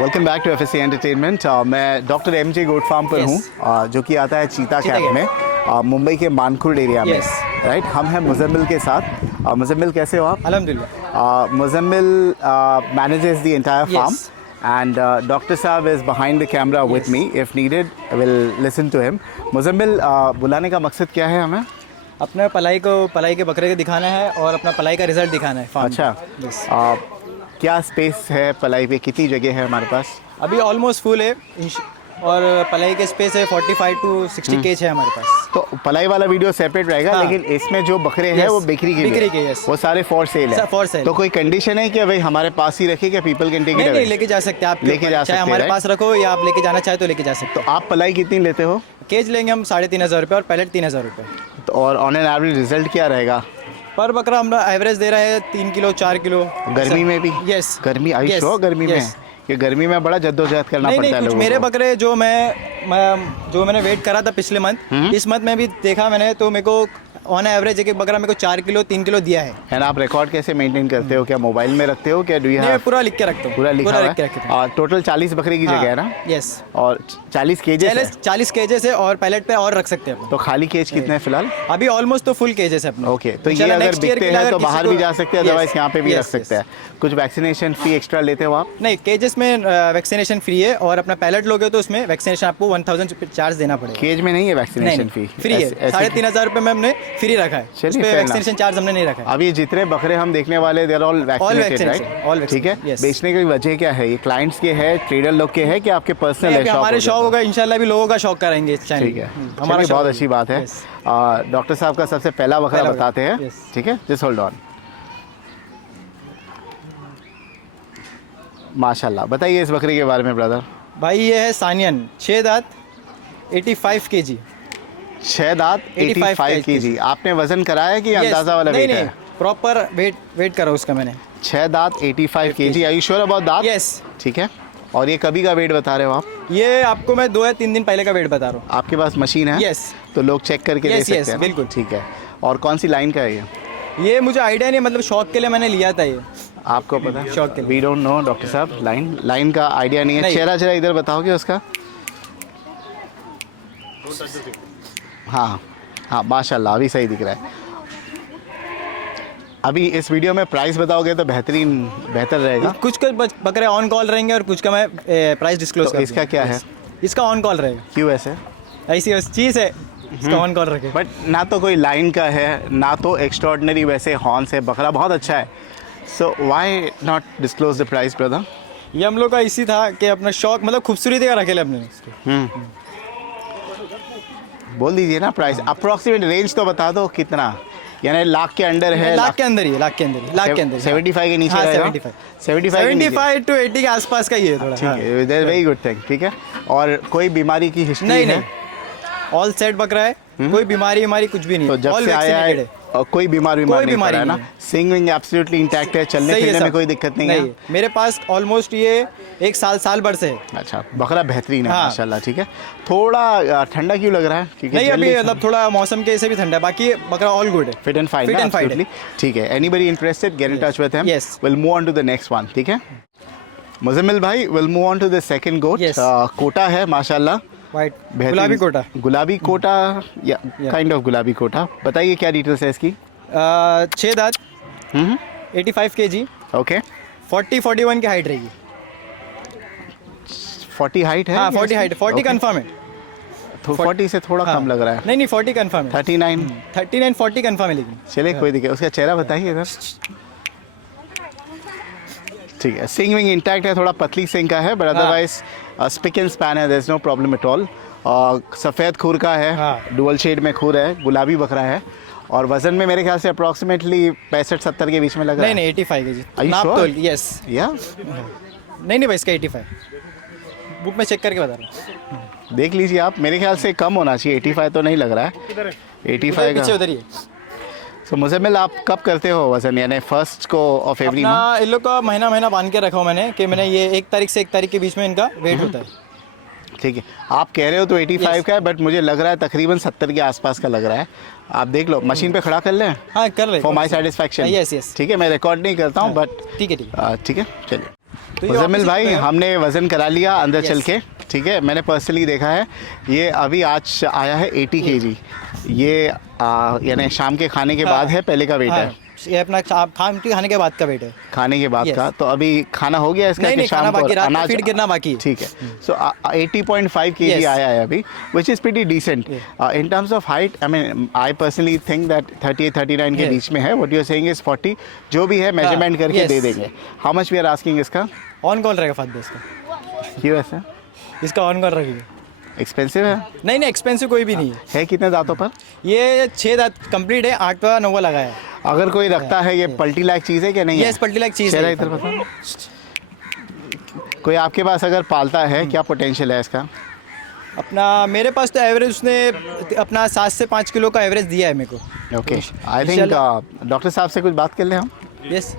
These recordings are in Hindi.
Welcome back to FSC entertainment. मैं डॉक्टर एमजे गोट फार्म पर हूँ, जो कि आता है चीता कैंप में, मुंबई के मानकुर्ड एरिया में। राइट, हम हैं मुजम्मिल के साथ। मुजम्मिल, कैसे हो आप? अल्हम्दुलिल्लाह। Muzammil manages the entire farm, and Dr. Saab is behind the camera with me. If needed, we'll listen to him. Muzammil, बुलाने का मकसद क्या है हमें? अपने पलाई के बकरे को दिखाना है और अपना पलाई का रिजल्ट दिखाना है फार्म। अच्छा, क्या स्पेस है पलाई पे, कितनी जगह है हमारे पास? अभी ऑलमोस्ट फुल है और पलाई के स्पेस है 45 to 60 केज है हमारे पास। तो पलाई वाला वीडियो सेपरेट रहेगा, लेकिन इसमें जो बकरे हैं वो बिक्री के वो सारे फॉर सेल है। तो कोई कंडीशन है कि भाई हमारे पास ही रखे, क्या पीपल कैन टेक इट? नहीं, लेके जा सकते हैं आप, लेके जा सकते हैं, हमारे पास रखो या आप लेके जाना चाहे तो लेके जा सकते हो। तो आप पलाई कितनी लेते हो? केज लेंगे हम 3,500 रुपये और पैलेट 3,000 रुपये। तो और ऑन एन एवरेज रिजल्ट क्या रहेगा? पर बकरा हम एवरेज दे रहा है 3 किलो 4 किलो। गर्मी में भी? यस। गर्मी आई शो गर्मी में कि गर्मी में बड़ा जद्दोजहद करना पड़ता है कुछ मेरे बकरे जो मैंने वेट करा था पिछले मंथ, इस मंथ में भी देखा मैंने, तो मेरे को ऑन एवरेज एक बकरा मेरे को 4 किलो 3 किलो दिया है। एंड आप रिकॉर्ड कैसे मेंटेन करते हो? क्या मोबाइल में रखते हो? क्या डू यू हैव? पूरा लिख के रखता हूँ। पूरा लिखा हुआ है। और टोटल 40 बकरे की जगह है ना? यस। और 40 केजेस? 40 केजेस है और पैलेट पे और रख सकते हैं। तो खाली केज कितने हैं फिलहाल? अभी ऑलमोस्ट तो फुल केजेस है अपने। ओके, तो ये अगर बिकते हैं तो बाहर भी जा सकते हैं, अदरवाइज यहाँ पे भी रख सकते हैं। कुछ वैक्सीनेशन फी एक्स्ट्रा लेते हो आप? नहीं, केजेस में वैक्सीनेशन फ्री है और अपना पैलेट लोगे तो उसमें वैक्सीनेशन आपको 1000 चार्ज देना पड़ेगा। केज में नहीं है वैक्सीनेशन फी? फ्री है। 3,500 रुपये में हमने फ्री रखा है, वैक्सीनेशन चार्ज हमने नहीं रखा है। अभी जितने बकरे हम देखने वाले देयर ऑल वैक्सीनेटेड, राइट? ठीक है। बेचने की वजह क्या है? ये क्लाइंट्स के है, ट्रेडर लोग के है, कि आपके पर्सनल है? हमारे शौक होगा, इंशाल्लाह भी लोगों का शौक कराएंगे इस चैनल। ठीक है, हमारा बहुत अच्छी बात है। डॉक्टर साहब का सबसे पहला बकरा बताते हैं, ठीक है? Just hold on. माशाल्लाह, बताइए इस बकरी के बारे में ब्रदर। भाई ये है सानियन, 6 दांत, 85 kg। 6 दांत 85 kg। आपने वजन कराया कि अंदाजा वाला वेट है? प्रॉपर वेट करा उसका मैंने। 6 दांत 85 kg। Are you sure about that? Yes. ठीक है। और ये कभी का वेट बता रहे हो आप? ये आपको मैं 2 या 3 दिन पहले का वेट बता रहा हूँ। आपके पास मशीन है? यस। तो लोग चेक करके ले सकते हैं? बिल्कुल। ठीक है। और कौन सी लाइन का है ये मुझे आइडिया नहीं, मतलब शौक के लिए मैंने लिया था ये। आपको पता है? शौक के लिए। वी डोंट नो डॉक्टर साहब, लाइन का आइडिया नहीं है। चेहरा जरा इधर बताओगे उसका? हाँ हाँ, माशाल्लाह, अभी सही दिख रहा है। अभी इस वीडियो में प्राइस बताओगे तो बेहतर रहेगा। कुछ बकरे ऑन कॉल रहेंगे और कुछ का मैं प्राइस डिस्क्लोज तो इसका क्या है? इसका ऑन कॉल रहेगा। क्यों ऐसे? ऐसी चीज़ है, इसका ऑन कॉल रखे। बट ना तो कोई लाइन का है, ना तो एक्स्ट्रॉर्डिनरी वैसे हॉर्न्स है। बकरा बहुत अच्छा है, so why not disclose the price brother? ये हम लोग का इसी था कि अपना शौक, मतलब खूबसूरती का रखे अपने। बोल दीजिए ना प्राइस, अप्रोक्सीमेट रेंज तो बता दो कितना, यानी लाख के अंदर है? लाख के अंदर ही, लाख के अंदर 75 के नीचे? 75 to 80 के आसपास का ही है थोड़ा। ठीक है, वेरी गुड थिंग। ठीक है। और कोई बीमारी की हिस्ट्री नहीं, ऑल सेट बकरा है, कोई बीमारी कुछ भी नहीं। तो जब से आया है कोई बीमारी है ना? सिंग विंग एब्सोल्युटली इंटैक्ट है, चलने फिरने में कोई दिक्कत नहीं है? मेरे पास ऑलमोस्ट ये 1 साल भर से है। अच्छा, बकरा बेहतरीन है माशाल्लाह। ठीक है। थोड़ा ठंडा क्यों लग रहा है? क्योंकि नहीं, अभी मतलब थोड़ा मौसम के से भी ठंडा है, बाकी बकरा ऑल गुड है, फिट एंड फाइन। ठीक है। Anybody interested, get in touch with him. Will move on to the next one. ठीक है मुजम्मिल भाई, will move on to the second goat. Kota है माशाल्लाह, वाइट गुलाबी कोटा या काइंड ऑफ गुलाबी कोटा। बताइए क्या डिटेल्स है इसकी? 6 दांत, 85 kg। ओके। 40-41 की हाइट रहेगी। 40 हाइट है? हाँ, 40 हाइट, 40 कंफर्म है। तो 40 से थोड़ा कम लग रहा है। नहीं, 40 कंफर्म है। 39 40 कंफर्म है। लेकिन चलिए, कोई दिक्कत। उसका चेहरा बताइए इधर। ठीक है। सिंग विंग इंटैक्ट है, थोड़ा पतली सिंग का है, but otherwise spick and span है, there is no problem at all. सफ़ेद खूर का है, डुअल शेड में खूर है, गुलाबी बकरा है। और वजन में मेरे ख्याल से अप्रॉक्सीमेटली 65-70 के बीच में लग रहा है। नहीं, 85 kg। नाप तो यस या नहीं भाई, इसका 85 बुक में चेक करके बता रहा हूँ। देख लीजिए आप, मेरे ख्याल से कम होना चाहिए। 85 तो नहीं लग रहा है। 85 का उधर ही है। तो मुजम्मिल, आप कब करते हो वजन, यानी फर्स्ट को ऑफ एवरी मंथ? इन लोग का महीना बांध के रखा हूँ मैंने कि मैंने ये 1 तारीख से 1 तारीख के बीच में इनका वेट होता है। ठीक है। आप कह रहे हो तो 85 का है, बट मुझे लग रहा है तकरीबन 70 के आसपास का लग रहा है। आप देख लो, मशीन पे खड़ा कर लें? हाँ, कर ले, फॉर माई सेटिस्फैक्शन। यस। ठीक है, मैं रिकॉर्ड नहीं करता हूँ, बट ठीक है। ठीक है, चलिए। तो ये मुजम्मिल opposite भाई, है। हमने वज़न करा लिया अंदर चल Yes. के, ठीक है। मैंने पर्सनली देखा है, ये अभी आज आया है 80 kg। ये यानी शाम के खाने के बाद है, पहले का वेट हाँ, है, ये अपना खाने के बाद का वेट है। खाने के बाद Yes. का। तो अभी खाना हो गया इसका नहीं, कि नहीं, खाना शाम को बाकी, रात को अनाज फीड गिरना बाकी है। ठीक है। सो 80.5 kg Yes. आया है अभी, which is pretty decent in terms of height. I mean I personally think that 38-39 के Yes. बीच में है। What you are saying is 40, जो भी है मेजरमेंट करके Yes. दे देंगे। How much we are asking इसका? ऑन कॉल रहेगा फादर इसका, क्यों ऐसा? इसका ऑन कॉल रहेगा। एक्सपेंसिव है? नहीं नहीं, एक्सपेंसिव कोई भी नहीं है। है कितने दांतों पर? ये 6 दांत कंप्लीट है, 8वां 9वां लगा है। अगर कोई रखता है, ये पल्टी लायक चीज़ है कि नहीं? Yes, पल्टी लायक चीज़ है। चेहरा इधर बताओ। कोई आपके पास अगर पालता है, क्या पोटेंशियल है इसका? अपना मेरे पास तो एवरेज उसने अपना 7 से 5 किलो का एवरेज दिया है मेरे को। ओके, आई थिंक डॉक्टर साहब से कुछ बात कर लें हम। यस,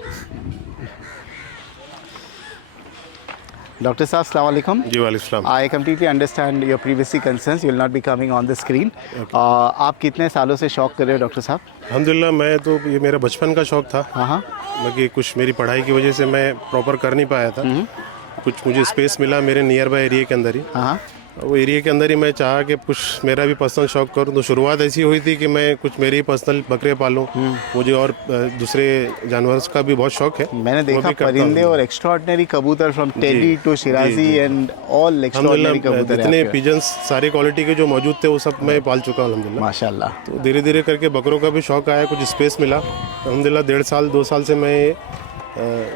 डॉक्टर साहब, अस्सलाम वालेकुम। जी वालेकुम। I completely understand your previously concerns, you will not be coming on the screen. आप कितने सालों से शौक कर रहे हो डॉक्टर साहब? अल्हम्दुलिल्लाह, मैं तो ये मेरा बचपन का शौक था। हाँ हाँ। बाकी कुछ मेरी पढ़ाई की वजह से मैं प्रॉपर कर नहीं पाया था। कुछ मुझे स्पेस मिला मेरे नियर बाय एरिया के अंदर ही। हाँ, वो एरिया के अंदर ही मैं चाहा कि कुछ मेरा भी पर्सनल शौक करूं। तो शुरुआत ऐसी हुई थी कि मैं कुछ मेरे ही पर्सनल बकरे पालूं। मुझे और दूसरे जानवरों का भी बहुत शौक है। मैंने वो देखा भी करता परिंदे हूं। और एक्स्ट्राऑर्डिनरी कबूतर फ्रॉम टेडी टू शिराजी जी। एंड ऑल एक्स्ट्राऑर्डिनरी अल्हम्दुलिल्लाह, कबूतर जितने हैं आपके। पिजन्स सारी क्वालिटी के जो मौजूद थे वो सब मैं पाल चुका हूँ अल्हम्दुलिल्लाह। माशाल्लाह। तो धीरे धीरे करके बकरों का भी शौक आया, कुछ स्पेस मिला। अल्हम्दुलिल्लाह 1.5 साल 2 साल से मैं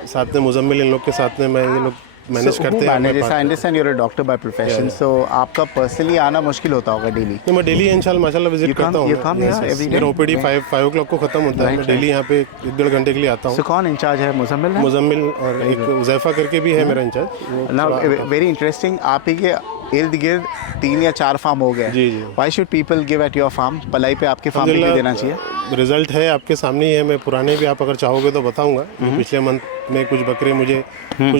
साथ में मुजम्मिल इन लोग के साथ में मैं ये लोग मैनेज करते हैं। I understand your a doctor by profession, so आपका पर्सनली आना मुश्किल होता होगा डेली? नहीं, मैं डेली इंशाल्लाह माशाल्लाह विजिट You come- करता हूँ। you come here every day? मेरा ओपीडी 5 o'clock को खत्म होता है। Right, मैं डेली यहाँ पे 1-1.5 घंटे के लिए आता सो हूँ। कौन इंचार्ज है? मुजम्मिल है? मुजम्मिल और एक उज़ैफा करके भी है मेरा इंचार्ज। नाउ वेरी इंटरेस्टिंग, आप ही के इर्द गिर्द 3 या 4 फार्म हो गए। जी, जी। Why should people give at your farm? पलाई पे आपके फार्म पे क्यों देना चाहिए? रिजल्ट है आपके सामने ही है। मैं पुराने भी आप अगर चाहोगे तो बताऊंगा। पिछले मंथ में कुछ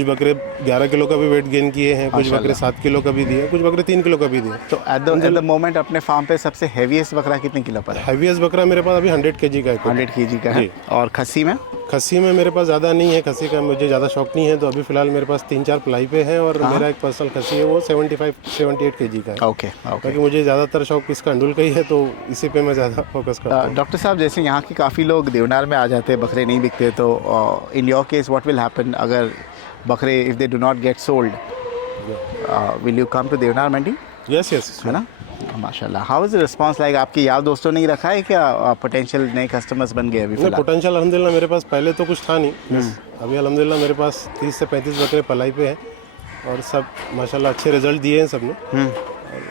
बकरे 11 किलो का भी वेट गेन किए हैं, कुछ बकरे 7 किलो का भी दिए, कुछ बकरे 3 किलो का भी दिए। तो एट द मोमेंट अपने फार्म पे सबसे हेवीएस्ट बकरा कितने किलो पर है? हैवीएस्ट बकरा मेरे पास अभी 100 kg का है। 100 kg का है। जी। और खस्सी में? खस्सी में मेरे पास ज़्यादा नहीं है, खस्सी का मुझे ज़्यादा शौक नहीं है। तो अभी फिलहाल मेरे पास 3-4 पलाई पे है और मेरा एक पर्सनल खस्सी है, वो 75-78 kg का है। Okay okay. बाकी मुझे ज़्यादातर शौक इसका अंडुल का ही है, तो इसी पे मैं ज़्यादा फोकस करता हूँ। डॉक्टर साहब, जैसे यहाँ के काफ़ी लोग देवनार में आ जाते हैं, बकरे नहीं बिकते, तो in your case what will happen अगर बकरे if they do not get sold? Will you come to Deonar mandi? Yes yes, है ना? माशाल्लाह। How is the response like? आपके यार दोस्तों ने ही रखा है क्या? पोटेंशियल नए कस्टमर्स बन गए अभी फिलहाल? पोटेंशियल अल्हम्दुलिल्लाह मेरे पास पहले तो कुछ था नहीं। बस अभी अल्हम्दुलिल्लाह मेरे पास 30 से 35 बकरे पलाई पे हैं और सब माशाल्लाह अच्छे रिजल्ट दिए हैं सबने।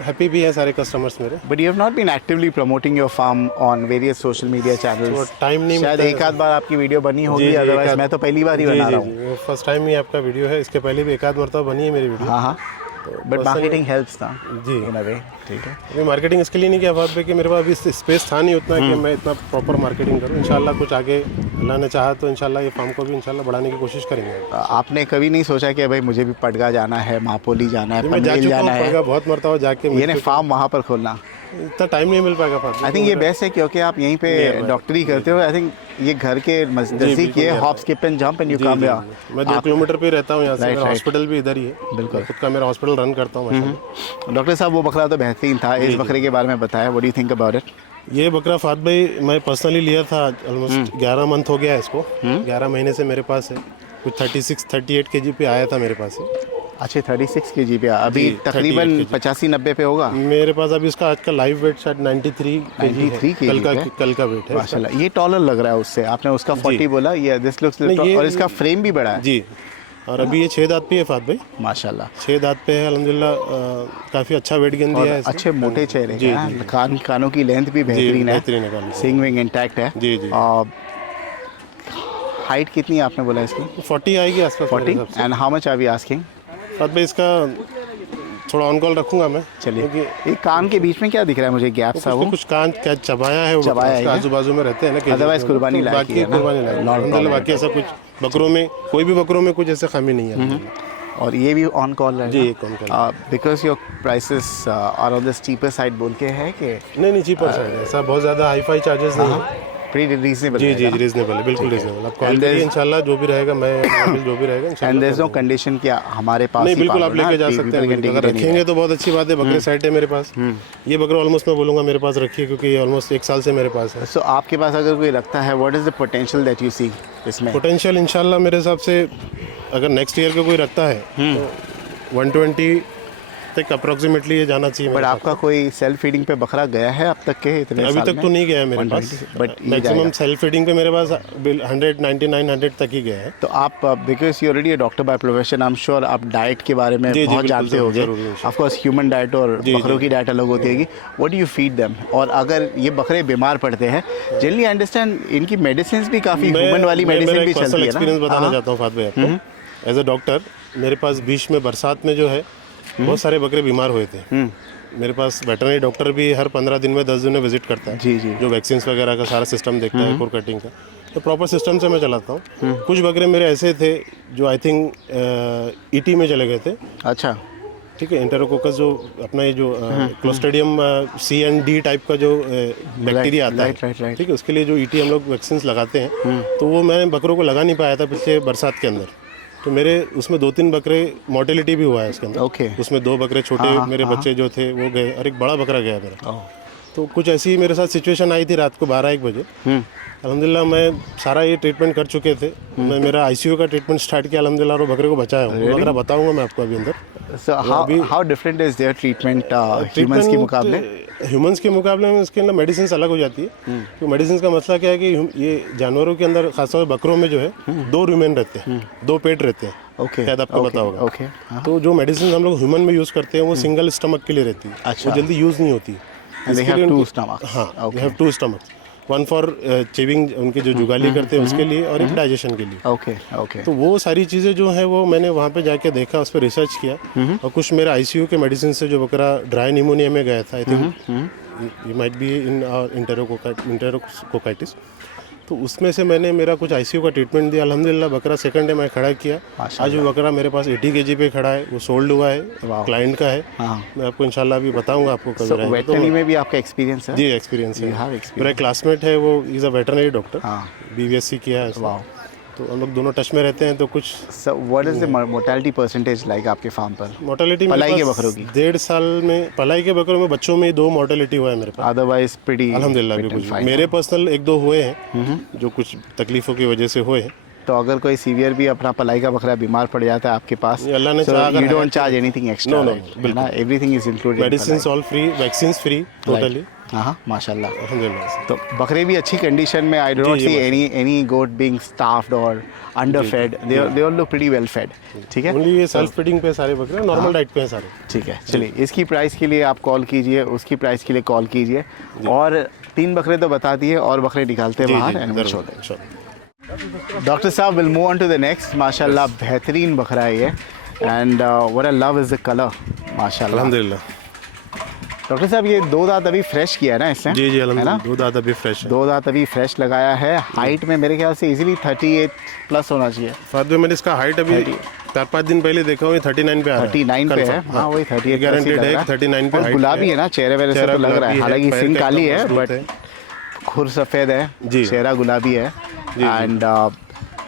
हैप्पी भी हैं सारे कस्टमर्स मेरे। But you have not been actively promoting your farm on various social media तो चैनल्स। टाइम नहीं शायद मिलता एक है। आध बार आपकी वीडियो बनी जी, होगी, जी, अदरवाइज एक आध- मैं तो पहली बार ही बना रहा हूँ। जी, फर्स्ट टाइम ही आपका वीडियो है। इसके पहले भी एक आध मरतबा बनी है मेरी वीडियो। हाँ हाँ, बट मार्केटिंग हेल्प्स ना जी। इन अ वे। ठीक है। अभी मार्केटिंग इसके लिए नहीं किया बात पे कि मेरे पास अभी स्पेस था नहीं उतना कि मैं इतना प्रॉपर मार्केटिंग करूँ। इंशाल्लाह कुछ आगे अल्लाह ने चाहा तो इंशाल्लाह ये फार्म को भी इंशाल्लाह बढ़ाने की कोशिश करेंगे। आपने कभी नहीं सोचा कि भाई मुझे भी पटगा जाना है, मापोली जाना है, मैं जा पनवेल चुका जाना हूँ है, पड़गा बहुत मरतबा जाके। ये ने फार्म वहाँ पर खोलना? इतना टाइम नहीं मिल पाएगा फादर। आई थिंक ये बेस्ट है क्योंकि आप यहीं पे डॉक्टरी करते हो। आई थिंक ये घर के नज़दीक ये hop skip and jump and you come here. मैं 2 किलोमीटर पे रहता हूँ यहाँ से। Right, मेरा right. हॉस्पिटल भी इधर ही है। बिल्कुल। खुद का मेरा हॉस्पिटल रन करता हूँ माशाल्लाह। डॉक्टर साहब, वो बकरा तो बेहतरीन था, इस बकरे के बारे में बताया। What do you think about it? ये बकरा फाद भाई मैं पर्सनली लिया था, ऑलमोस्ट 11 मंथ हो गया है इसको। 11 महीने से मेरे पास है। कुछ 36-38 kg पे आया था मेरे पास है। अच्छे 36 kg पे अभी जी, तकरीबन 38 kg। 85-90 पे होगा मेरे पास अभी इसका आज का लाइव वेट शायद 93 kg 93 है। kg कल का वेट है इसका। माशाल्लाह। ये टॉलर लग रहा है उससे। आपने उसका 40 बोला, ये दिस लुक्स, नहीं, ये- और इसका फ्रेम भी बड़ा है। जी। और अभी ये 6 दांत पे है फाद भाई। माशाल्लाह। 6 दांत पे है अल्हम्दुलिल्लाह। काफ़ी अच्छा वेट गेन और दिया है इसने। अच्छे मोटे चेहरे जी, हैं। जी। कानों की लेंथ भी बेहतरीन है, बेहतरीन है कान की। सिंग विंग इंटैक्ट है। जी, जी। और हाइट कितनी है आपने बोला इसकी? 40 आएगी आसपास मेरे 40 हिसाब से। And how much are we asking? फाद भाई इसका थोड़ा ऑन कॉल रखूंगा मैं। चलिए, क्योंकि ये कान के बीच में क्या दिख रहा है मुझे, गैप सा? वो कुछ कान क्या चबाया है वो चबाया है उसके क्या? आजू बाजू में रहते हैं ना केजेस Otherwise में। कुर्बानी तो लायक ही बाकी है ना? कुर्बानी लायक है। Not अल्हम्दुलिल्लाह problem. बाकी ऐसा कुछ बकरों में कोई भी बकरों में कुछ ऐसे खामी नहीं है। और ये भी ऑन कॉल है? जी, ये on call because your prices are on the steeper side बोल के है कि नहीं चीपर साइड है। ऐसा बहुत ज़्यादा हाई फाई चार्जेस नहीं है। pretty reasonable जी जी रहेगा ना? रीजनेबल है, बिल्कुल रीजनेबल। आप कॉल And करिए there's- इंशाल्लाह, जो भी रहेगा मैं जो भी रहेगा And इंशाल्लाह। there's no condition कि हमारे पास नहीं ही बिल्कुल पालो आप ना, लेके जा people सकते can हैं, take अगर it रखेंगे तो बहुत अच्छी बात है। बकरे सेट है मेरे पास, ये बकरा ऑलमोस्ट मैं बोलूँगा मेरे पास रखिए, क्योंकि ये ऑलमोस्ट 1 साल से मेरे पास है। So आपके पास अगर कोई रखता है, what is the potential that you see इसमें? पोटेंशियल इंशाल्लाह मेरे हिसाब से अगर नेक्स्ट ईयर का कोई रखता है तो 120 तक अप्रोक्सीमेटली ये जाना चाहिए बट मेरे आपका कोई सेल्फ फीडिंग पे बकरा गया है अब तक के इतने अभी साल तक में? तो नहीं गया है मेरे पास, 120, but ये मैक्सिमम जाएगा। सेल्फ फीडिंग पे मेरे पास 199 तक ही गया है। तो आप because you already doctor by profession, I am sure आप डाइट के बारे में जी, जी, बहुत बिल्कुल, जानते जरूर, होगे। जरूर, इंशाल्लाह। ऑफ कोर्स ह्यूमन डाइट और जी, बकरों की डाइट अलग होती है। What do you feed them? और अगर ये बकरे बीमार पड़ते हैं, जनरली अंडरस्टैंड इनकी मेडिसिन भी काफ़ी ह्यूमन वाली मेडिसिन भी चलती है एक्सपीरियंस ना? बताना हाँ। चाहता हूँ फात भाई आपको। एज अ डॉक्टर मेरे पास बीच में बरसात में जो है बहुत सारे बकरे बीमार हुए थे। मेरे पास वेटरनरी डॉक्टर भी हर 15 दिन में 10 दिन में विजिट करता है, जी, जी। जो वैक्सीन वगैरह का सारा सिस्टम देखता है, कोर कटिंग का, तो प्रॉपर सिस्टम से मैं चलाता हूँ। कुछ बकरे मेरे ऐसे थे जो आई थिंक ईटी में चले गए थे, अच्छा, ठीक है। इंटेरोकोकस जो अपना ये जो क्लोस्ट्रीडियम C&D टाइप का जो बैक्टीरिया आता right, है, ठीक है, उसके लिए जो ईटी हम लोग वैक्सीन लगाते हैं, तो वो मैंने बकरों को लगा नहीं पाया था पिछले बरसात के अंदर। तो मेरे उसमें 2-3 बकरे मोर्टेलिटी भी हुआ है उसके अंदर। ओके। उसमें 2 बकरे छोटे मेरे बच्चे जो थे वो गए और एक बड़ा बकरा गया मेरा। तो कुछ ऐसी मेरे साथ सिचुएशन आई थी रात को 12-1 बजे। अल्हम्दुलिल्लाह मैं सारा ये ट्रीटमेंट कर चुके थे, मैं मेरा ICU का ट्रीटमेंट स्टार्ट किया, अल्हम्दुलिल्लाह, और बकरे को बचाया हूँ। वो बकरा बताऊंगा मैं आपको अभी अंदर। So how different is their treatment humans के मुकाबले? ह्यूमंस के मुकाबले में उसके अंदर मेडिसिन अलग हो जाती है। तो मेडिसिन का मसला क्या है कि ये जानवरों के अंदर, खासतौर पर बकरों में जो है 2 रूमेन रहते हैं, 2 पेट रहते हैं। ओके, शायद आपको पता होगा। ओके, तो जो मेडिसिन हम लोग ह्यूमन में यूज़ करते हैं वो सिंगल स्टमक के लिए रहती है, अच्छा। वो जल्दी यूज़ नहीं होती। And they इसके have लिए 2 उनको- stomachs. हाँ, Okay. they have 2 stomachs, one for chewing, उनके जो जुगाली करते हैं उसके लिए, और एक डाइजेशन के लिए। ओके, ओके, तो वो सारी चीज़ें जो है वो मैंने वहाँ पे जाके देखा, उस पर रिसर्च किया, और कुछ मेरे ICU के मेडिसिन से जो बकरा ड्राई निमोनिया में गया था, I think you might be in enterococcitis, तो उसमें से मैंने मेरा कुछ ICU का ट्रीटमेंट दिया। अल्हम्दुलिल्लाह बकरा सेकंड डे मैं खड़ा किया, आज वो बकरा मेरे पास 80 kg पे खड़ा है, वो सोल्ड हुआ है, क्लाइंट का है। मैं आपको इंशाल्लाह अभी बताऊंगा आपको कभी सो रहेगा तो। वेटरनरी में भी आपका एक्सपीरियंस है? जी एक्सपीरियंस है, You have experience. मेरा क्लासमेट है, वो इज़ अ वेटरनरी डॉक्टर, हाँ। BVSC किया है उसने। वाओ। तो हम लोग दोनों टच में रहते हैं। तो कुछ so what is the mortality percentage like आपके फार्म पर? मोर्टेलिटी पलाई के बकरों की? 1.5 साल में, पलाई के बकरों में बच्चों में 2 मोर्टेलिटी हुआ है मेरे पास। अदरवाइज प्रीटी अल्हम्दुलिल्लाह भी कुछ मेरे पर्सनल 1-2 हुए हैं जो कुछ तकलीफों की वजह से हुए हैं। तो अगर कोई सीवियर भी अपना पलाई का बकरा बीमार पड़ जाता है आपके पास, ये अल्लाह ने चाहा अगर यू डोंट है charge anything extra? No, no, बिल्कुल, everything is included, medicine all free, vaccines free totally, हाँ, माशाल्लाह। अल्हम्दुलिल्लाह। तो बकरे भी अच्छी कंडीशन में, आई डोंट जी, see any goat being stuffed और underfed, they all look pretty well fed, ठीक है? ओनली ये सेल्फ फीडिंग पे सारे बकरे, नॉर्मल डाइट पे हैं सारे। ठीक है, चलिए इसकी प्राइस के लिए आप कॉल कीजिए, उसकी प्राइस के लिए कॉल कीजिए, और 3 बकरे तो बता दिए, और बकरे निकालते हैं बाहर एनिमल शो में। इंशाल्लाह। डॉक्टर साहब, will move on to the next. माशाल्लाह बेहतरीन बकरा है ये, and what I love is the colour, माशाल्लाह। अल्हम्दुलिल्लाह। डॉक्टर साहब ये 2 दांत अभी फ्रेश किया है ना इसने? जी जी है ना? अल्हम्दुलिल्लाह, 2 दांत अभी फ्रेश है। 2 दांत अभी फ्रेश लगाया है। हाइट में मेरे ख्याल से इजीली 38 प्लस होना चाहिए। फात में मैंने इसका हाइट अभी 4-5 दिन पहले देखा हूँ, 39 पे आ रहा है। 39 पे है, Confirm, हाँ वही 38 गारंटेड है, 39 पे और height गुलाबी है ना, चेहरे वेरे से चेहरा तो लग रहा है, गुलाबी हालांकि पैर सिंग का काली एकदम है मजबूत बट खुर सफ़ेद है, जी। चेहरा गुलाबी है, एंड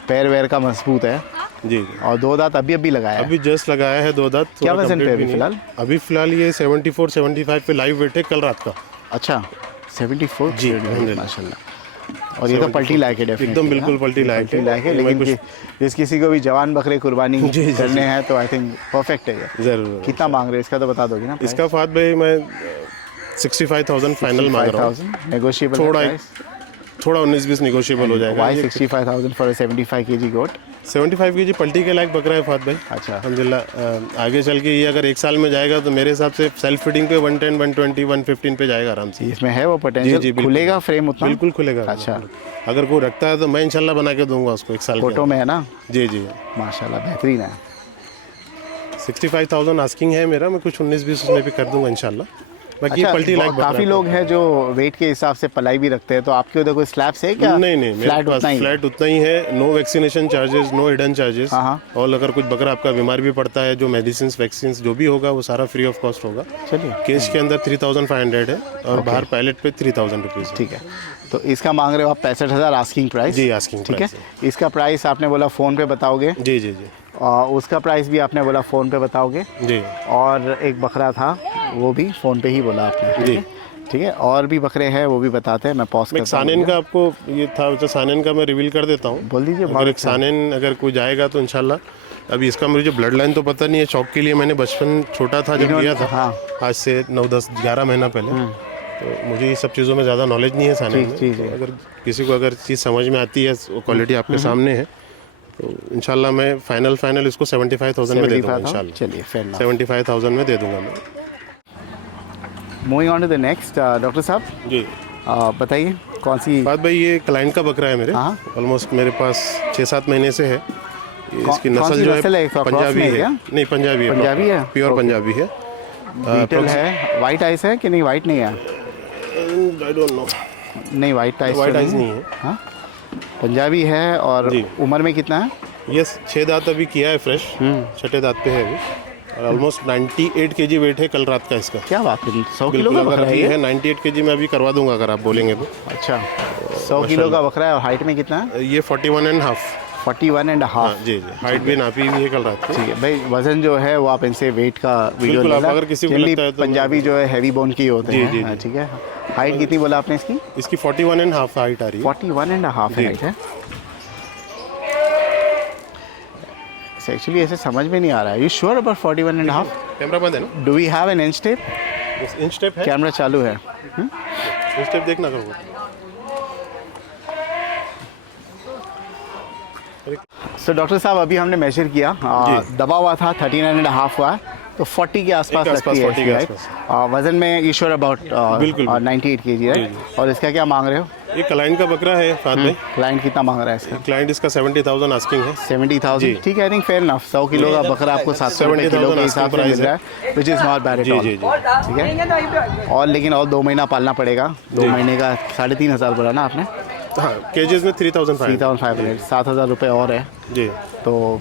पैर वैर का मजबूत है, जी। और 2 दांत अभी लगाया है। अभी जस्ट लगाया है 2 दांत। क्या थोड़ा वजन पे complete अभी भी नहीं फिलहाल? है। अभी फिलहाल ये 74-75 पे लाइव वेट है कल रात का। अच्छा, 74 जी, kg, अल्हम्दुलिल्लाह। माशाल्लाह। और ये तो पलटी लायक है, डेफिनेटली एकदम बिल्कुल पलटी लायक है। लायक है, ये लेकिन मैं जिस किसी को भी जवान बकरे कुर्बानी जी, जी, करने हैं तो आई थिंक परफेक्ट है ये। जरूर। कितना मांग रहे हैं इसका तो बता दोगे ना? इसका फात भाई मैं 65,000 फाइनल मांग रहा हूँ। 65,000 नेगोशिएबल, थोड़ा 19-20 निगोशिएबल हो जाएगा। Why 65,000 for 75 kg goat? 75 kg पलटी के लायक बकरा है फात भाई। अच्छा, अल्हम्दुलिल्लाह आगे चल के ये अगर 1 साल में जाएगा तो मेरे हिसाब से सेल्फ फीडिंग पे 110, 120, 115 पे जाएगा आराम से। इसमें है वो पोटेंशियल? बिल्कुल। खुलेगा फ्रेम उतना? बिल्कुल खुलेगा। अच्छा, अगर कोई रखता है तो मैं इंशाल्लाह बना के दूंगा उसको 1 साल के फोटो में है ना? अंदर। जी जी। माशाल्लाह बेहतरीन है। 65,000 आस्किंग है मेरा, मैं कुछ 19-20 उसमें भी कर दूंगा इंशाल्लाह। बाकी पलटी लायक बकरा काफी लोग हैं जो वेट के हिसाब से पलाई भी रखते हैं, तो आपके उधर कोई स्लैब्स है क्या? नहीं नहीं, मेरे फ्लैट पास उतना ही है? फ्लैट उतना ही है। No vaccination charges, no hidden charges. हाँ। और अगर कुछ बकरा आपका बीमार भी पड़ता है, जो मेडिसिन वैक्सीन जो भी होगा वो सारा फ्री ऑफ कॉस्ट होगा। चलिए, केस के अंदर 3500 है और बाहर पायलट पे 3000 रुपीज़। ठीक है। तो इसका मांग रहे हो आप 65,000 आस्किंग प्राइस? जी, आस्किंग ठीक है। प्राइस इसका प्राइस आपने बोला फ़ोन पे बताओगे? जी जी जी और उसका प्राइस भी आपने बोला फ़ोन पे बताओगे? जी और एक बकरा था वो भी फ़ोन पे ही बोला आपने? जी। ठीक है। और भी बकरे हैं वो भी बताते हैं, मैं पॉज एक करता हूँ। सानेन का आपको ये था, तो सानेन का मैं रिवील कर देता हूँ। बोल दीजिए। अगर एक सानेन अगर कोई जाएगा तो इंशाल्लाह। अभी इसका मुझे ब्लड लाइन तो पता नहीं है, शौक के लिए मैंने बचपन छोटा था जब लिया था। हाँ। आज से 9, 10, 11 महीना पहले। तो मुझे ये सब चीज़ों में ज़्यादा नॉलेज नहीं है सानेन में। जी। तो अगर किसी को अगर चीज़ समझ में आती है, क्वालिटी आपके सामने है, तो इंशाल्लाह मैं फाइनल इसको 75,000 में दे दूँगा इंशाल्लाह। चलिए, फेयर 75,000 में दे दूँगा मैं। Moving on to the next, doctor साहब जी बताइए कौन सी? बात भाई, ये क्लाइंट का बकरा है मेरे। हाँ। ऑलमोस्ट मेरे पास 6-7 महीने से है। ये इसकी कौन सी नस्ल जो नस्ल है? है इसका क्रॉस पंजाबी में है है। क्या? नहीं, पंजाबी है। पंजाबी है? प्योर पंजाबी है। बीटल है, वाइट आइस है कि नहीं? वाइट नहीं है? I don't know. नहीं, वाइट आइस वाइट आइज नहीं है। हाँ, पंजाबी है। और जी। उम्र में कितना है? यस, 6 दांत अभी किया है फ्रेश। 6ठे दांत पे है अभी। और ऑलमोस्ट 98 kg वेट है कल रात का इसका। क्या बात है, 100 किलो बिल्कुल, का अगर बकरा है अभी ये? है 98 kg में अभी करवा दूंगा अगर आप बोलेंगे तो। अच्छा, 100 किलो का बकरा है। और हाइट में कितना है? ये 41.5। 41.5। हाँ जी जी, हाइट भी नापी हुई है कल रात की। ठीक है भाई, वजन जो है वो आप इनसे वेट का वीडियो बिल्कुल, आप लेना। अगर किसी को Generally लगता है तो- पंजाबी जो है हैवी बोन की होते जी, हैं। जी, हाँ, जी। ठीक है। हाइट कितनी बोला आपने इसकी? इसकी 41.5 हाइट आ रही है। 41.5 जी। हाइट है। एक्चुअली ऐसे समझ में नहीं आ रहा है। You sure about 41.5? कैमरा बंद है ना? Do we have an inch tape? Inch tape है। कैमरा चालू है। इंच टेप देखना करो। सो डॉक्टर साहब अभी हमने मेजर किया, दबा हुआ था 39.5 हुआ, तो 40 के आसपास एक लगती आसपास, है 40 के राइट? वजन में यू श्योर अबाउट बिल्कुल। 98 kg राइट? और इसका क्या मांग रहे हो? ये क्लाइंट का बकरा है फाद भाई। क्लाइंट कितना मांग रहा है इसका? क्लाइंट इसका 70,000 आस्किंग है। 70,000। ठीक है, I think fair enough. 100 kilo का बकरा आपको 700 रुपये किलो के हिसाब से मिल रहा है, which is not bad at all. जी। ठीक है। और लेकिन और 2 महीना पालना पड़ेगा। 2 महीने का 3,500 बोला ना आपने? हाँ, केजेस में 3,500। 3,500, 7,000 रुपये और है। जी। तो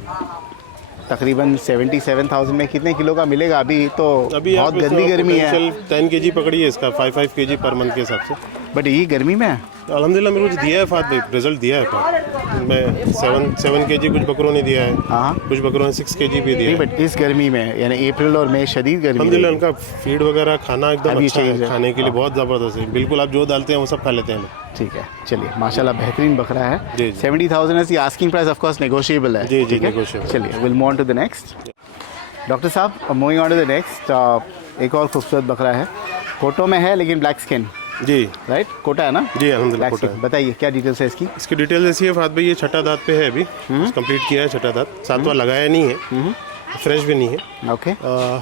तकरीबन 77,000 में कितने किलो का मिलेगा? अभी तो अभी बहुत गंदी गर्मी है। 10 kg पकड़िए इसका, 5 kg पर मंथ के हिसाब से। बट ये गर्मी में है। अल्हम्दुलिल्लाह मेरे को दिया है फाद भाई, रिजल्ट दिया है फाद। मैं 7 kg कुछ बकरों ने दिया है। हाँ। कुछ बकरों ने 6 kg भी दिया नहीं, है। बट इस गर्मी में यानी अप्रैल और मई शदीद गर्मी अल्हम्दुलिल्लाह है। उनका फीड वगैरह खाना एकदम अभी अच्छा change है, है। खाने के लिए बहुत ज़बरदस्त है। बिल्कुल, आप जो डालते हैं वो सब खा लेते हैं लोग। ठीक है, चलिए माशाल्लाह बेहतरीन बकरा है। जी, जी। 70,000 is the asking price, of course negotiable है। जी, जी, ठीक है? negotiable। चलिए, will move on to the next. Doctor साहब moving on to the next, एक और खूबसूरत बकरा है। फोटो में है लेकिन ब्लैक स्किन जी राइट? कोटा है ना? जी, अल्हम्दुलिल्लाह ब्लैक कोटा स्किन। है। बताइए क्या डिटेल्स है इसकी? इसकी डिटेल ऐसी है फाद भाई, ये छठा दांत पे है अभी। कंप्लीट किया है छठा दांत, 7वां लगाया नहीं है, फ्रेश भी नहीं है। ओके।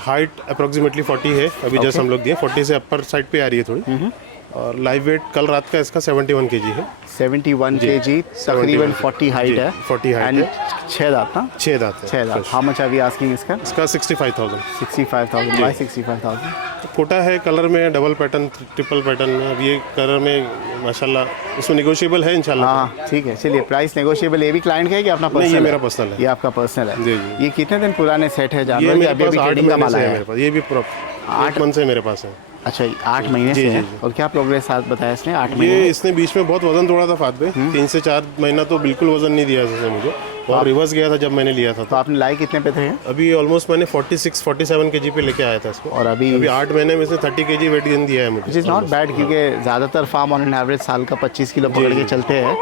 हाइट अप्रोक्सीमेटली 40 है अभी, जैसे हम लोग दिए 40 से अपर साइड पे आ रही है थोड़ी। और लाइव वेट कल रात का इसका 71 kg है। 71 kg, तकरीबन 40 हाइट जी, है। 40 height एंड है। 6 दांत ना? 6 दांत है। 6 दांत। How much are we asking इसका? इसका 65,000। 65,000 बाय 65,000। कोटा है, कलर में डबल पैटर्न, ट्रिपल पैटर्न में। अब ये कलर में माशाल्लाह उसमें नेगोशिएबल है इंशाल्लाह। हाँ ठीक है, चलिए प्राइस नेगोशिएबल। ये भी क्लाइंट का है कि अपना नहीं, पर्सनल? ये मेरा पर्सनल है। ये आपका पर्सनल है? जी, जी। ये कितने दिन पुराने सेट है ये जानवर? मेरे अभी पास अभी 8 ट्रेडिंग का महीने माल से है आया मेरे है? पास। ये भी 8 मंथ से मेरे पास है। अच्छा, 8 महीने जी, से जी, है। जी। और क्या प्रोग्रेस साथ बताया इसने 8 ये महीने? इसने बीच में बहुत वजन तोड़ा था फाद भाई। 3 से 4 महीना तो बिल्कुल वजन नहीं दिया इसने मुझे, और रिवर्स गया था जब मैंने लिया था। तो आपने लाई कितने पे थे? अभी ऑलमोस्ट मैंने 46-47 kg पे लेके आया था इसको। और अभी 8 महीने में से 30 kg वेट गेन दिया है मुझे। विच इज़ नॉट बैड, क्योंकि ज़्यादातर फार्म ऑन एन एवरेज साल का 25 किलो पकड़ के चलते हैं।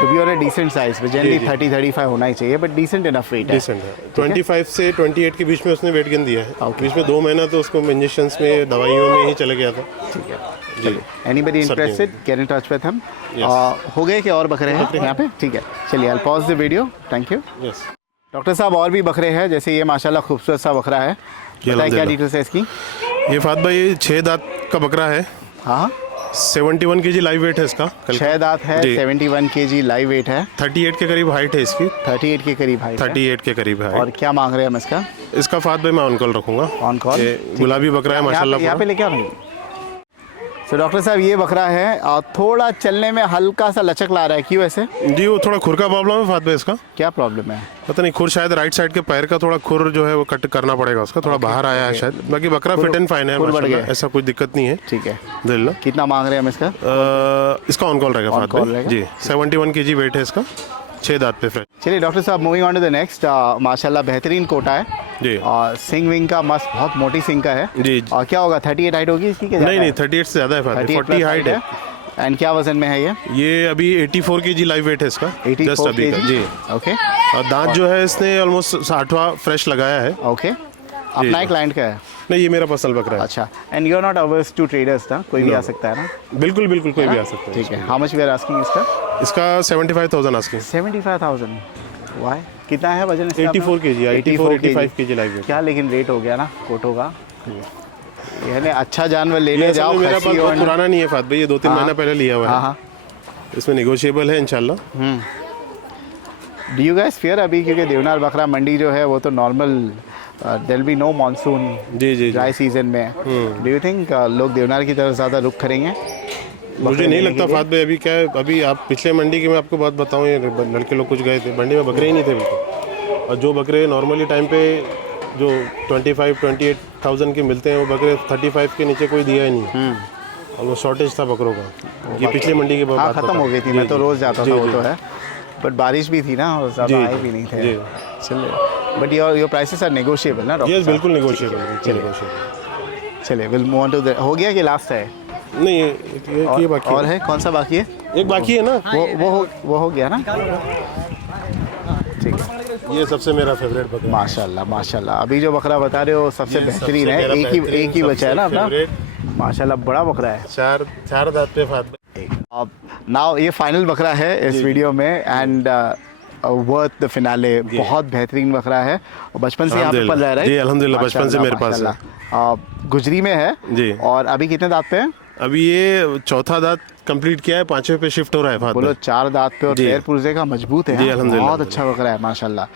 To be on a decent size, generally 30-35 होना ही चाहिए, बट डिसेंट इनफ वेट है। डिसेंट है। 25 से 28 के बीच में उसने वेट गेन दिया है। बीच में 2 महीना तो उसको इंजेक्शन में, दवाइयों में ही चले गया था। ठीक है, चलिए। Anybody interested get in touch with him. हो गए कि और बकरे हैं यहाँ पे? ठीक है, चलिए I pause the video. Thank you. Yes doctor साहब और भी बकरे हैं, जैसे ये माशाल्लाह खूबसूरत सा बकरा है। बताइए क्या डिटेल्स है इसकी? ये फाद भाई 6 दांत का बकरा है। हाँ, 71 kg लाइव वेट है इसका। 6 दांत है, जी। 71 kg लाइव वेट है, 38 के करीब हाइट है इसकी। 38 के करीब हाइट है। 38 के करीब है। और क्या मांग रहे हैं हम इसका? इसका फाद भाई मैं ऑन कॉल रखूंगा। On call? ये गुलाबी बकरा है माशाल्लाह। यहाँ पे लेके आओ। तो डॉक्टर साहब ये बकरा है और थोड़ा चलने में हल्का सा लचक ला रहा है, क्यों ऐसे? जी वो थोड़ा खुर का प्रॉब्लम है फात भाई इसका। क्या प्रॉब्लम है? पता नहीं, खुर शायद राइट साइड के पैर का थोड़ा खुर जो है वो कट करना पड़ेगा उसका, थोड़ा बाहर आया है शायद। बाकी बकरा फिट एंड फाइन है खुर बढ़ माशाल्लाह, गया। ऐसा कोई दिक्कत नहीं है। ठीक है। दिल्ला कितना मांग रहे हैं हम इसका? इसका ऑन कॉल रहेगा On फात call भाई रहेगा? जी। 71 kg वेट है इसका, 6 दांत पे फ्रेश। चलिए डॉक्टर साहब, moving on to the next. माशाल्लाह बेहतरीन कोटा है जी। और सिंग विंग का मस्त, बहुत मोटी सिंग का है। जी। और क्या होगा, 38 हाइट होगी इसकी? नहीं 38 से ज़्यादा है फात भाई, 40 हाइट है। एंड क्या वजन में है ये? अभी 84 kg लाइव वेट है इसका, 84 जस्ट अभी का kg? जी। ओके। और दांत जो है इसने ऑलमोस्ट 60वां फ्रेश लगाया है। ओके। अपना एक क्लाइंट का है? नहीं, ये मेरा पर्सनल बकरा है। अच्छा। And you are not ours to traders ना? कोई भी आ सकता है ना? बिल्कुल बिल्कुल, कोई भी आ सकता है। ठीक है। How much we are asking इसका? इसका 75,000 आस्किंग। 75,000? वाई, कितना है वजन इसका? 84 kg, 84-85 kg लाइव वेट। क्या लेकिन रेट हो गया ना कोटो का। यानी अच्छा जानवर लेने जाओ। मेरा पास खस्सी बहुत और- पुराना नहीं है फात भाई, ये 2-3 महीना पहले लिया हुआ हाँ है। हाँ। इसमें नेगोशिएबल है इंशाल्लाह। डू यू गाइस फियर अभी, क्योंकि देवनार बकरा मंडी जो है वो तो normal, there be no monsoon जी जी जी। ड्राई सीजन में, डू यू थिंक लोग देवनार की तरफ ज़्यादा रुख करेंगे? मुझे नहीं लगता फात भाई। अभी क्या है, अभी आप पिछले मंडी की मैं आपको बात बताऊं, ये लड़के लोग कुछ गए थे मंडी में, बकरे ही नहीं थे बिल्कुल। और जो बकरे नॉर्मली टाइम पे जो 25-28,000 के मिलते हैं, वो बकरे 35 के नीचे कोई दिया ही नहीं। और वो शॉर्टेज था बकरों का। ये पिछले मंडी की हाँ, बात ख़त्म हो गई थी। मैं तो रोज़ जाता था, वो तो है, बट बारिश भी थी ना और ज़्यादा आए भी नहीं थे। जी। चलिए, but your prices are negotiable ना डॉक्टर? यस बिल्कुल नेगोशिएबल। चलिए, will move on to the, हो गया कि लास्ट है? नहीं ये बाकी और है? कौन सा बाकी है? एक बाकी है ना, वो हो गया ना? ठीक है। ये सबसे मेरा फेवरेट बकरा। माशाल्लाह माशाल्लाह। अभी जो बकरा बता रहे हो सबसे बेहतरीन है, एक ही बचा है ना अपना? माशाल्लाह बड़ा बकरा है। चार दांत पे फात भाई। अब नाउ ये फाइनल बकरा है इस वीडियो में, एंड वर्थ द फिनाले। बहुत बेहतरीन बकरा है और बचपन से यहाँ पे पल रहा है। जी अल्हम्दुलिल्लाह, बचपन से मेरे पास है। गुजरी में है जी। और अभी कितने दांत पे है? अभी ये चौथा दांत कंप्लीट किया है, 5वें पे शिफ्ट हो रहा है फात बोलो भाई। 4 दांत पे और जी। पैर पुर्जे का मजबूत है। जी, अल्हम्दुलिल्लाह। बहुत अच्छा बकरा है माशाल्लाह।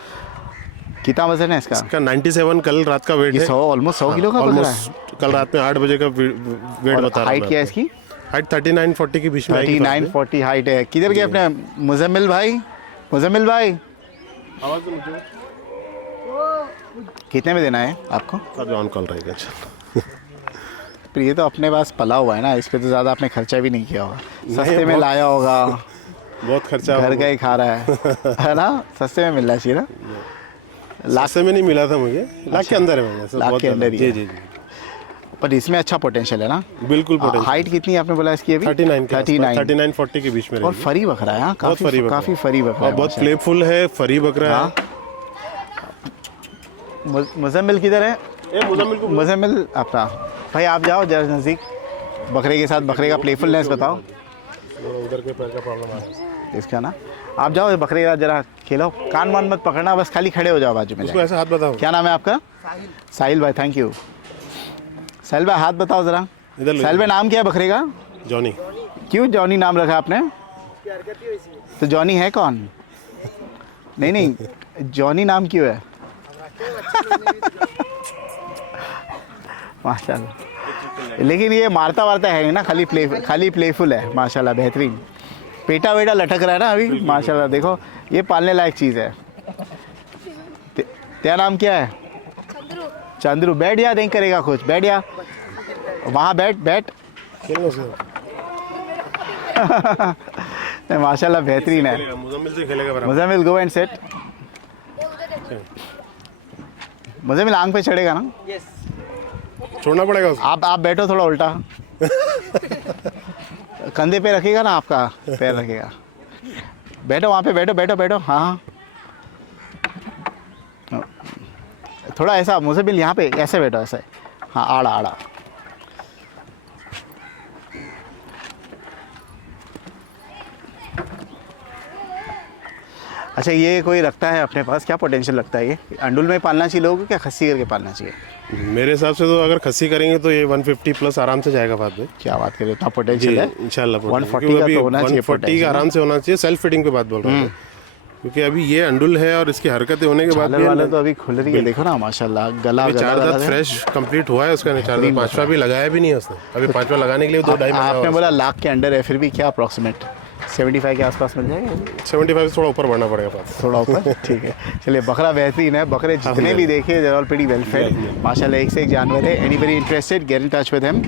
कितना वजन है इसका? इसका 97 कल रात का वेट ये है। 100 ऑलमोस्ट 100 किलो का बकरा है। ऑलमोस्ट कल रात में 8 बजे का वेट और बता रहा हूँ। हाइट क्या है इसकी? हाइट 39-40 के बीच में आएगी फात भाई। 39-40 हाइट है। किधर गए अपने मुजम्मिल भाई? मुजम्मिल भाई आवाज़ तो मुझे कितने में देना है आपको? अभी ऑन कॉल रहेगा। पर ये तो अपने पास पला हुआ है ना, इस पे तो ज़्यादा आपने खर्चा भी नहीं किया होगा, सस्ते में लाया होगा, बहुत खर्चा घर का ही खा रहा है ना? सस्ते में मिलना चाहिए ना? लाख से में नहीं मिला था मुझे, लाख के अंदर है। लाख के अंदर ही जी है। जी जी, पर इसमें अच्छा पोटेंशियल है ना? बिल्कुल पोटेंशियल। हाइट कितनी आपने बोला इसकी अभी? 39-40 के बीच में और रहेगी। फरी बकरा है, हाँ? बहुत फरी बकरा काफ़ी फरी बकरा और है। बहुत प्लेफुल है, फरी बकरा है। मुजम्मिल किधर है? मुजम्मिल को मुजम्मिल अपना भाई आप जाओ जरा नज़दीक, बकरे के साथ बकरे का प्लेफुलनेस बताओ उधर के पैर का प्रॉब्लम आ रहा है इसका ना। आप जाओ बकरे के साथ जरा खेलो, कान वान मत पकड़ना, बस खाली खड़े हो जाओ बाजू में उसको जाके। ऐसा हाथ बताओ। क्या नाम है आपका? साहिल भाई, थैंक यू। साहिल भाई हाथ बताओ ज़रा। इधर लो। साहिल भाई नाम क्या है बकरे का? जॉनी। क्यों जॉनी नाम रखा आपने? तो जॉनी है कौन? नहीं, जॉनी नाम क्यों है? माशाल्लाह। लेकिन ये मारता वारता है नहीं ना, खाली प्लेफुल है माशाल्लाह, बेहतरीन। पेटा वेटा लटक रहा है ना अभी माशाल्लाह। देखो ये पालने लायक चीज़ है। तेरा नाम क्या है? चंद्रू। बैठ जा, नहीं करेगा कुछ, बैठ जा वहाँ, बैठ। माशाल्लाह बेहतरीन है। मुजम्मिल से खेलेगा बराबर। Muzammil go and set. Muzammil आंख पे चढ़ेगा ना? छोड़ना पड़ेगा उसको। आप बैठो थोड़ा उल्टा, कंधे पे रखेगा ना, आपका पैर रखेगा। बैठो वहाँ पे, बैठो। हाँ, थोड़ा ऐसा मुजम्मिल यहाँ पे ऐसे बैठो, ऐसे। हाँ, आड़ा। अच्छा, ये कोई रखता है अपने पास, क्या पोटेंशियल लगता है? ये अंडुल में पालना चाहिए लोगों को, क्या खस्सी करके पालना चाहिए? मेरे हिसाब से तो अगर खस्सी करेंगे तो ये 150 प्लस आराम से जाएगा फात भाई। क्या बात करें, इतना पोटेंशियल है? इंशाल्लाह 140 का तो होना चाहिए 140 का आराम से होना चाहिए। सेल्फ फिटिंग पे बात बोल रहा हूँ। क्योंकि अभी ये अंडुल है और इसकी हरकतें होने के बाद झालर वाला तो अभी खुल रही है, देखो ना माशाल्लाह, गला अभी गला 4 दांत गला है। फ्रेश कंप्लीट हुआ है उसका, नहीं 4 दांत, 5वां भी लगाया भी नहीं है उसने, अभी 5वां लगाने के लिए 2-2.5 महीना आपने हुआ। बोला लाख के अंडर है, फिर भी क्या अप्रॉक्सीमेट 75 के आसपास मिल जाएगा? 75 से थोड़ा ऊपर बढ़ना पड़ेगा पास। थोड़ा ऊपर, ठीक है। चलिए, बकरा बेहतरीन है, बकरे जितने भी देखे they all pretty well fade माशाल्लाह, एक से एक जानवर है। Anybody interested get in touch with him.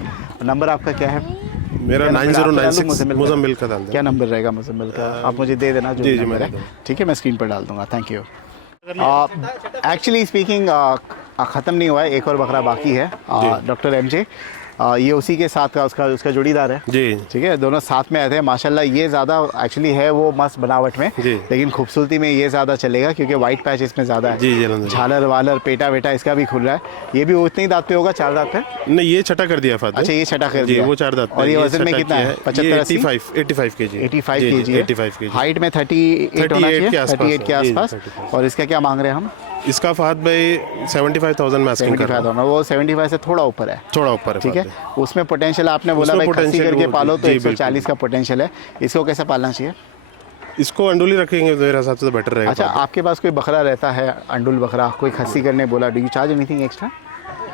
Number आपका क्या है? मेरा क्या नंबर? 9096 मुज़म्मिल का? मुज़म्मिल का डाल क्या दें। नंबर रहेगा मुज़म्मिल का? आप मुझे दे देना जो जी, भी जी, नंबर मैं है, दे दूँ। ठीक है, मैं स्क्रीन पर डाल दूंगा। Thank you. एक्चुअली स्पीकिंग ख़त्म नहीं हुआ है, एक और बकरा बाकी है। डॉक्टर MJ, ये उसी के साथ का उसका जोड़ीदार है जी ठीक है, दोनों साथ में आए थे माशाल्लाह। ये ज़्यादा एक्चुअली है वो मस्त बनावट में, जी। लेकिन खूबसूरती में ये ज़्यादा चलेगा क्योंकि वाइट पैच इसमें ज़्यादा है। जी, अल्हम्दुलिल्लाह। झालर वालर पेटा वेटा इसका भी खुल रहा है। ये भी उतनी दांत पे होगा, 4 दांत पे? नहीं, ये छठा कर दिया फादर। अच्छा, ये छठा कर जी, दिया। वो 4 दांत और ये वजन में छठा कितना किया है? ये 75-80? 85 केजी 85 kg है। 85 केजी। हाइट में 38 होना 38 चाहिए, के आसपास 38 के है। जी, आसपास। 38। और इसका क्या मांग रहे हैं हम? इसका फहद भाई 75,000 में आस्किंग कर रहा 75 होना, वो 75 से थोड़ा ऊपर है, थोड़ा ऊपर है ठीक है। फहद उसमें पोटेंशियल आपने बोला उसमें भाई खस्सी potential करके वो- पालो तो जी, 140 का पोटेंशियल है। इसको कैसे पालना चाहिए? भाई। इसको अंडुली रखेंगे तो मेरे हिसाब से तो बेटर रहेगा। अच्छा, आपके पास कोई बकरा रहता है अंडुल बकरा, कोई खस्सी करने बोला, do you charge anything extra?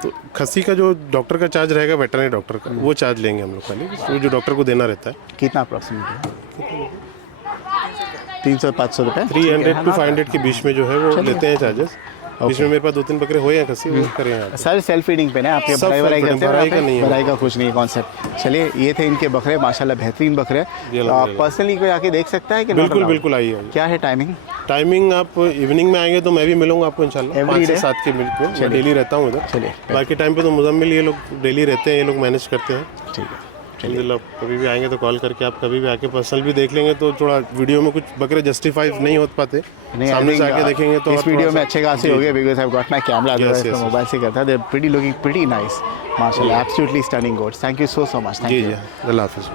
तो खस्सी का जो डॉक्टर का चार्ज रहेगा, वेटरनरी डॉक्टर का, वो चार्ज लेंगे हम लोग खाली, तो जो डॉक्टर को देना रहता है। कितना अप्रॉक्सीमेट? 300-500 रुपये? 300 to 500 के बीच में जो है वो लेते हैं चार्जेस। इसमें मेरे पास 2-3 बकरे हुए हैं खस्सी, वो करेंगे। सर सेल्फ फीडिंग पे ना आपके सब भराई self-feeding, करते हैं? भराई का नहीं है। भराई का कुछ नहीं है कॉन्सेप्ट। चलिए, ये थे इनके बकरे माशाल्लाह, बेहतरीन बकरे। जी, अल्हम्दुलिल्लाह। पर्सनली कोई आके देख सकता है कि not बिल्कुल allowed? बिल्कुल आइए। क्या है टाइमिंग? टाइमिंग आप इवनिंग में आएंगे तो मैं भी मिलूंगा आपको इंशाल्लाह, Every 5 से day? 7 के मिनट में। मैं डेली रहता हूँ इधर। चलिए, बाकी टाइम पे तो मुजम्मिल ये लोग डेली रहते हैं, ये लोग मैनेज करते हैं। ठीक है। अल्हम्दुलिल्लाह, कभी भी आएंगे तो कॉल करके आप कभी भी आके पर्सनल भी देख लेंगे, तो थोड़ा वीडियो में कुछ बकरे जस्टिफाई नहीं हो पाते, नहीं, सामने I से think, आके देखेंगे तो इस और वीडियो थोड़ा में सा- अच्छे खासे हो गए because I have got my camera, otherwise yes, तो yes. मोबाइल से करता। They are pretty looking pretty nice माशाल्लाह, absolutely stunning goats. Thank you so much. Thank जी यू। जी, अल्लाह हाफिज़।